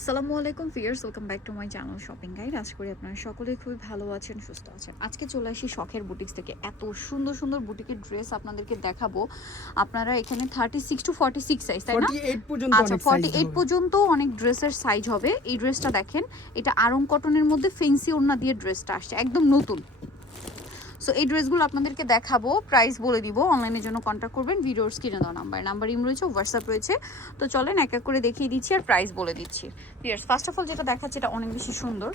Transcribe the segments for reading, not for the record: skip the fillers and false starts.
আসসালামু আলাইকুম viewers, welcome back to my channel shopping guide. আশা করি আপনারা সকলেই খুবই ভালো আছেন, সুস্থ আছেন। আজকে চলে আসি শখের বুটিক্স থেকে। এত সুন্দর সুন্দর বুটিকের ড্রেস আপনাদেরকে দেখাবো। আপনারা এখানে 36 টু 46 সাইজ, তাই না? 48 পর্যন্ত আচ্ছা, অনেক সাইজ 48 পর্যন্ত অনেক ড্রেসের সাইজ হবে। এই ড্রেসটা দেখেন, এটা আরং কটনের মধ্যে ফেন্সি ওড়না দিয়ে ড্রেসটা আসছে, একদম নতুন। সো এই ড্রেসগুলো আপনাদেরকে দেখাবো, প্রাইস বলে দিব। অনলাইনের জন্য কন্ট্যাক্ট করবেন, ভিডিওর স্ক্রিনে দেওয়া নাম্বার ইম রয়েছে, হোয়াটসঅ্যাপ রয়েছে। তো চলেন এক এক করে দেখিয়ে দিচ্ছি আর প্রাইস বলে দিচ্ছি। ভিউয়ার্স, ফার্স্ট অফ অল যেটা দেখাচ্ছে এটা অনেক বেশি সুন্দর,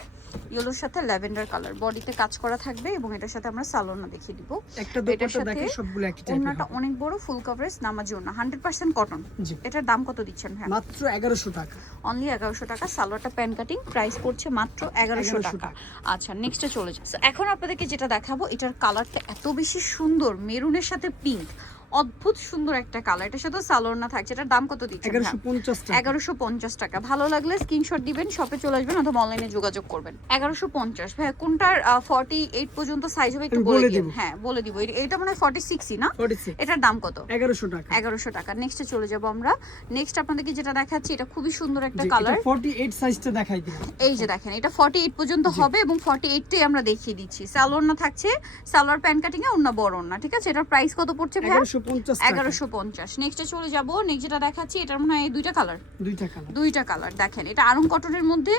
ইয়েলোর সাথে ল্যাভেন্ডার কালার, বডিতে কাজ করা থাকবে এবং এটার সাথে আমরা সালোনা দেখিয়ে দিব। একটা দোপাট্টা দেখে সবগুলো একই টাইপের। ওড়নাটা অনেক বড়, ফুল কভারেজ, নামাজি ওড়না, 100% কটন। এটার দাম কত দিচ্ছেন ভাই? মাত্র 1100 টাকা। অনলি 1100 টাকা। সালোয়ারটা প্যান কাটিং, প্রাইস পড়ছে মাত্র 1100 টাকা। আচ্ছা, নেক্সটে চলে যাই। এখন আপনাদেরকে যেটা দেখাবো, এটার কালারটা এত বেশি সুন্দর, মেরুনের সাথে পিঙ্ক, অদ্ভুত সুন্দর একটা কালার। এটার সাথে সালোয়ার না থাকছে। এটার দাম কত দিচ্ছেন? 1150 টাকা। 1150 টাকা। ভালো লাগলে স্ক্রিনশট দিবেন, শপে চলে আসবেন অথবা অনলাইনে যোগাযোগ করবেন। 1150। ভাই কোনটার 48 পর্যন্ত সাইজ হবে একটু বলে দিন। হ্যাঁ, বলে দিব। এটা মনে হয় 46ই না? 46। এটার দাম কত? 1100 টাকা। 1100 টাকা। নেক্সটে চলে যাব আমরা। নেক্সট আপনাদেরকে যেটা দেখাচ্ছি, এটা খুবই সুন্দর একটা কালার। 48 সাইজটা দেখাই দিই। এই যে দেখেন, এটা 48 পর্যন্ত হবে এবং 48টাই আমরা দেখিয়ে দিচ্ছি। সালোয়ার না থাকছে, সালোয়ার প্যান কাটিং এ ওন্না বড় ওন্না, ঠিক আছে? এটার প্রাইস কত পড়ছে ভাই? 1150 টাকা। 1150। নেক্সটে চলে যাব। নেক্সট যেটা দেখাচ্ছি, এটার মনে হয় দুইটা কালার। দুইটা কালার দেখেন, এটা আরং কটনের মধ্যে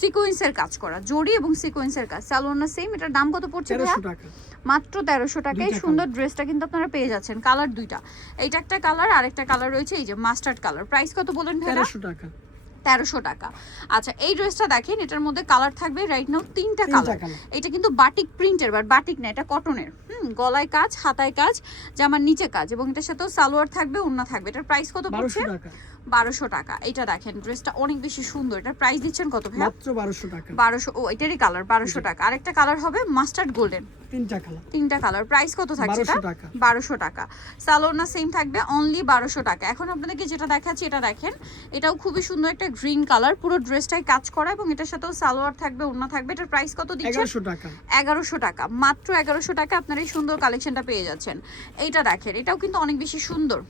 সিকোয়েন্সের কাজ করা, জড়ি এবং সিকোয়েন্সের কাজ। সালোয়ার না সেম। এটার দাম কত পড়ছে ভাই? 1300 টাকা। মাত্র 1300 টাকায় সুন্দর ড্রেসটা কিন্তু আপনারা পেয়ে যাচ্ছেন। কালার দুইটা, এইটা একটা কালার, আরেকটা কালার রয়েছে এই যে মাস্টার্ড কালার। প্রাইস কত বলেন ভাই? 1300 টাকা। 1300 টাকা। আচ্ছা, এই ড্রেসটা দেখেন, এটার মধ্যে কালার থাকবে রাইট নাও তিনটা কালার। এটা কিন্তু বাটিক প্রিন্টের, বাট বাটিক না, এটা কটনের। গলায় কাজ, হাতায় কাজ, জামার নিচে কাজ, এবং এটার সাথেও সালোয়ার থাকবে, ওড়না থাকবে। এটার প্রাইস কত পড়ছে? 1200 টাকা। এটা দেখেন, ড্রেসটা অনেক বেশি সুন্দর। এটার প্রাইস দিচ্ছেন কত ভাই? মাত্র 1200 টাকা। 1200। ও, এটারই কালার 1200 টাকা। আরেকটা কালার হবে মাস্টার্ড গোল্ডেন। তিনটা কালার। প্রাইস কত থাকছে? 1200 টাকা। সালোনা সেম থাকবে, অনলি 1200 টাকা। এখন আপনাদেরকে যেটা দেখাচ্ছি, এটা দেখেন, এটাও খুবই সুন্দর একটা গ্রিন কালার, পুরো ড্রেসটাই কাজ করা এবং এটার সাথেও সালোয়ার থাকবে, ওড়না থাকবে। এটার প্রাইস কত দিচ্ছেন? 1100 টাকা। 1100 টাকা। মাত্র 1100 টাকা আপনারা এই সুন্দর কালেকশনটা পেয়ে যাচ্ছেন। এইটা দেখেন, এটাও কিন্তু অনেক বেশি সুন্দর,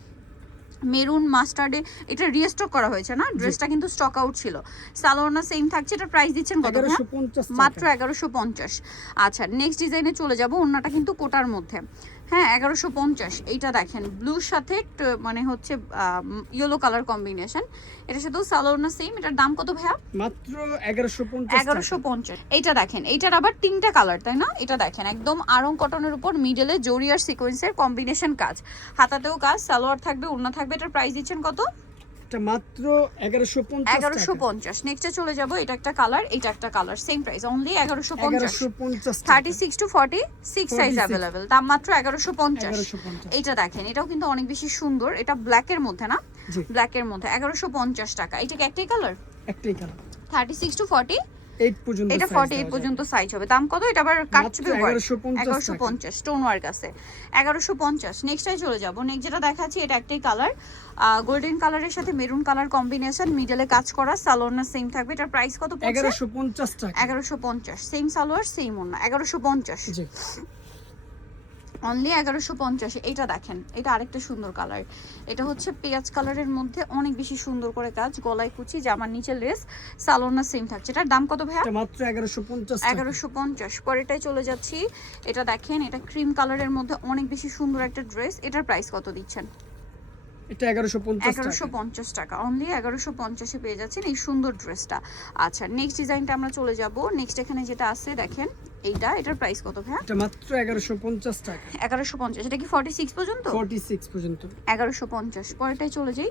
মেরুন মাস্টার্ডে। এটা রিস্টক করা হয়েছে না, ড্রেসটা কিন্তু স্টক আউট ছিল। সালোয়ারটা সেম থাকছে। এটার প্রাইস দিচ্ছেন কত? 1150 মাত্র 1150। আচ্ছা, নেক্সট ডিজাইনে চলে যাব। ওন্নাটা কিন্তু কোটার মধ্যে, হ্যাঁ, 1150। এইটা দেখেন, ব্লুর সাথে মানে হচ্ছে ইয়েলো কালার কম্বিনেশন। এটার সাথেও সালোয়ারটা সেম। এটার দাম কত ভাইয়া? মাত্র 1150। 1150। এইটা দেখেন, এইটার আবার তিনটা কালার, তাই না? এটা দেখেন, একদম আরং কটনের উপর মিডলে জরি আর সিকোয়েন্সের কম্বিনেশন কাজ, হাতাতেও কাজ, সালোয়ার থাকবে, ওড়না থাকবে। এটার প্রাইস দিচ্ছেন কত? মাত্র 1150। 1150। নেক্সটে চলে যাব। এটা একটা কালার, এটা একটা colour, same price, only 1150। 36 to 46 size available, দাম মাত্র 1150। এইটা দেখেন, এটাও কিন্তু অনেক বেশি সুন্দর। এটা ব্ল্যাকের মধ্যে না? ব্ল্যাকের মধ্যে। 1150 টাকা। এটা কি একটাই কালার? 36 টু 48 পর্যন্ত। এটা 48 পর্যন্ত সাইজ হবে। দাম কত? এটা আবার কাটছবি 1150 স্টোন ওয়ার্ক আছে। 1150। নেক্সটটাই চলে যাব। নেক্সট যেটা দেখাচ্ছি, এটা একটাই কালার, গোল্ডেন কালারের সাথে মেরুন কালার কম্বিনেশন, মিডলে কাজ করা, সালোয়ার সেম থাকবে। এটার প্রাইস কত পড়ছে? 1150 টাকা। 1150। সেম সালোয়ার সেম ওড়না, 1150। জি, অনলি 1150। এটা দেখেন, এটা আরেকটা সুন্দর কালার। এটা হচ্ছে পেঁয়াজ কালারের মধ্যে অনেক বেশি সুন্দর করে কাজ, গলায় কুচি, জামার নিচে লেস, সালোনা সেম থাকছে। এটার দাম কত ভাইয়া? মাত্র 1150। 1150। পরেরটাই চলে যাচ্ছি। এটা দেখেন, এটা ক্রিম কালারের মধ্যে অনেক বেশি সুন্দর একটা ড্রেস। এটার প্রাইস কত দিচ্ছেন? এটা 1150 টাকা। অনলি 1150 এ পেয়ে যাচ্ছেন এই সুন্দর ড্রেসটা। আচ্ছা, নেক্সট ডিজাইনটা আমরা চলে যাব। নেক্সট এখানে যেটা আছে দেখেন, এইটা, এটার প্রাইস কত ভাইয়া? এটা মাত্র 1150 টাকা। 1150। এটা কি 46 পর্যন্ত? 46 পর্যন্ত। 1150। পরেরটাই চলে যাই।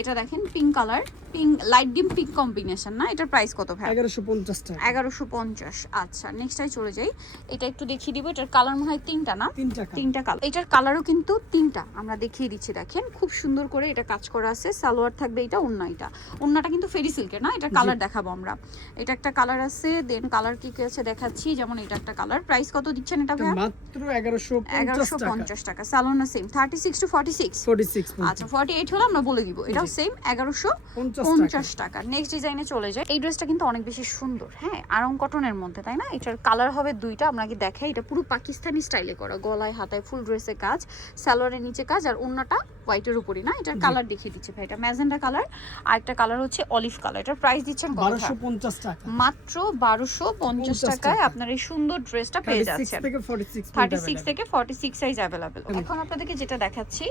এটা দেখেন, পিঙ্ক কালার, পিঙ্ক লাইট ডিম পিঙ্ক কম্বিনেশন না? এটার প্রাইস কত ভাই? 1150 টাকা। 1150। আচ্ছা, নেক্সটটাই চলে যাই। এটা একটু দেখিয়ে দিব। এটার কালার মনে হয় তিনটা না? তিনটা কালার। এটার কালারও কিন্তু তিনটা, আমরা দেখিয়ে দিচ্ছি। দেখেন, খুব সুন্দর করে এটা কাজ করা আছে, সালোয়ার থাকবে, এটা ওড়না। এটা ওড়নাটা কিন্তু ফেরি সিল্কের না? এটার কালার দেখাবো আমরা। এটা একটা কালার আছে, দেন কালার কি কি আছে দেখাচ্ছি। যেমন এটা একটা কালার। প্রাইস কত দিচ্ছেন এটা ভাইয়া? মাত্র 1150 টাকা। সালোনা সেম 36 টু 46। 46 আচ্ছা 48 হলো আমরা বলে দিব। এটাও সেম 1150 টাকা। নেক্সট ডিজাইনে চলে যায়। এই ড্রেসটা কিন্তু অনেক বেশি সুন্দর, হ্যাঁ আরং কটনের মধ্যে, তাই না? এটার কালার হবে দুইটা, আপনাকে দেখাই। এটা পুরো পাকিস্তানি স্টাইলে করা, গলায় হাতায় ফুল ড্রেসে কাজ, সালোয়ারের নিচে কাজ, আর ওন্নাটা হোয়াইটের উপরই না। এটার কালার দেখিয়ে দিচ্ছে ভাই, এটা ম্যাজেন্ডা কালার, আর একটা কালার হচ্ছে অলিভ কালার। এটার প্রাইস দিচ্ছেন কত? 1250 টাকা। মাত্র 1250 টাকায় আপনার এই সুন্দর ড্রেসটা পেয়ে যাচ্ছেন। 36 থেকে 46 সাইজ अवेलेबल। এখন আপনাদেরকে যেটা দেখাচ্ছি,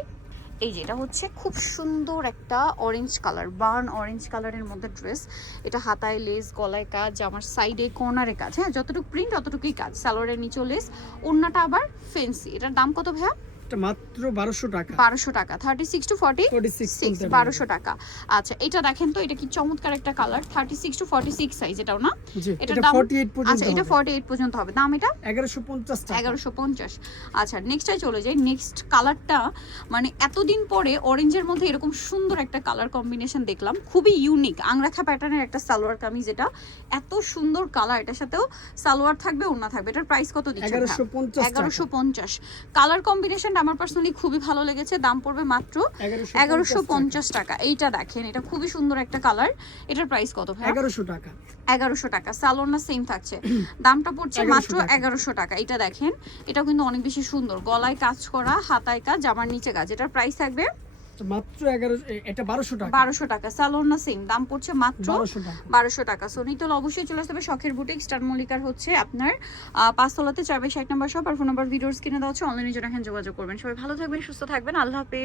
এই যে এটা হচ্ছে খুব সুন্দর একটা অরেঞ্জ কালার, বার্ন অরেঞ্জ কালারের মধ্যে ড্রেস। এটা হাতায় লেস, গলায় কাজ, আমার সাইডে কর্নারে কাজ, হ্যাঁ যতটুকু প্রিন্ট ততটুকুই কাজ, সালোয়ারের নিচেও লেস, ওন্নাটা আবার ফেন্সি। এটার দাম কত ভাইয়া? এটা মাত্র 1200 টাকা। 1200 টাকা। 36 টু 46 1200 টাকা। আচ্ছা এটা দেখেন তো, এটা কি চমৎকার একটা কালার, 36 টু 46 সাইজ এটাও না? এটা 48 পর্যন্ত। আচ্ছা এটা 48 পর্যন্ত হবে। দাম এটা 1150 টাকা। 1150। আচ্ছা নেক্সটটাই চলে যাই। নেক্সট কালারটা মানে এতদিন পরে অরেঞ্জের মধ্যে এরকম সুন্দর একটা কালার কম্বিনেশন দেখলাম, খুবই ইউনিক আংরাখা প্যাটার্নের একটা সালোয়ার কামিজ। এটা এত সুন্দর কালার, এটার সাথেও সালোয়ার থাকবে, ওড়না থাকবে। এটার প্রাইস কত দিচ্ছেন? 1150। কালার কম্বিনেশন আমার পার্সোনালি খুবই ভালো লেগেছে। দাম পড়বে মাত্র 1150 টাকা। এইটা দেখেন, এটা খুবই সুন্দর একটা কালার। এটার প্রাইস কত ভাই? 1100 টাকা। 1100 টাকা। সালোয়ার সেম থাকছে, দামটা পড়ছে মাত্র 1100 টাকা। এটা দেখেন, এটা কিন্তু অনেক বেশি সুন্দর, গলায় কাজ করা, হাতায় কাজ, জামার নিচে কাজ। এটার প্রাইস থাকবে মাত্র 1200 টাকা। 1200 টাকা। সালোয়ার সেম, দাম পড়ছে মাত্র 1200 টাকা। সো নিতে হলে অবশ্যই চলে আসতে হবে শখের বুটিক, স্টার মল্লিকার হচ্ছে আপনার 5 তলাতে 4/60 নম্বর শপ, আর ফোন নাম্বার ভিডিওস কিনে দেওয়া হচ্ছে। অনলাইনে জন্য এখন যোগাযোগ করবেন। সবাই ভালো থাকবেন, সুস্থ থাকবেন, আল্লাহ হাফেজ।